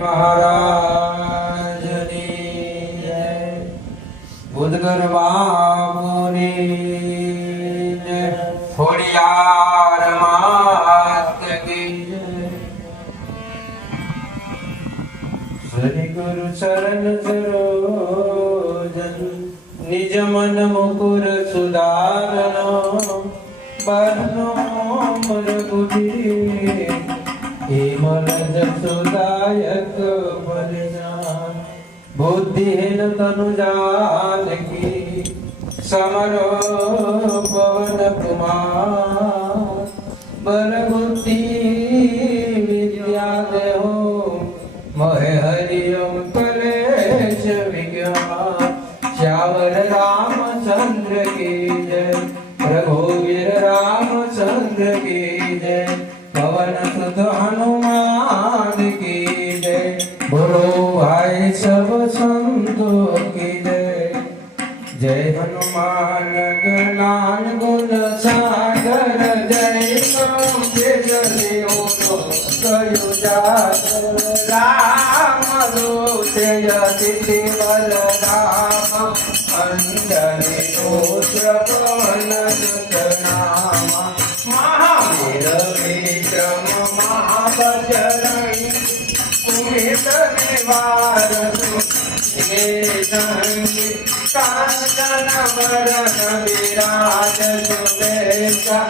મહારાજની બાપુની જય ખોડિયાર માત કી શ્રી ગુરુ ચરણ સરોજન નિજ મન મુકુર સુધારણો બરનો जसुदायक बलिदान। बुद्धिहीन तनुजान की समरो पवन कुमार। बल बुद्धि विद्या देहो हरिओम कलेश विज्ञान। श्यावर रामचंद्र की जय रघुवीर की પવન સુત હનુમાન કી જય બોલો ભાઈ સબ સંતો કી જય જય હનુમાન જ્ઞાન ગુણ સાગર, જય કયું જાત. રામ દૂતય તિથિ બલ રામ પુત્ર પવન સુત નામ. મહાવીર बजरंग तुम्हें तनिवार हे रंग कांचन वरण विराज सुरेश का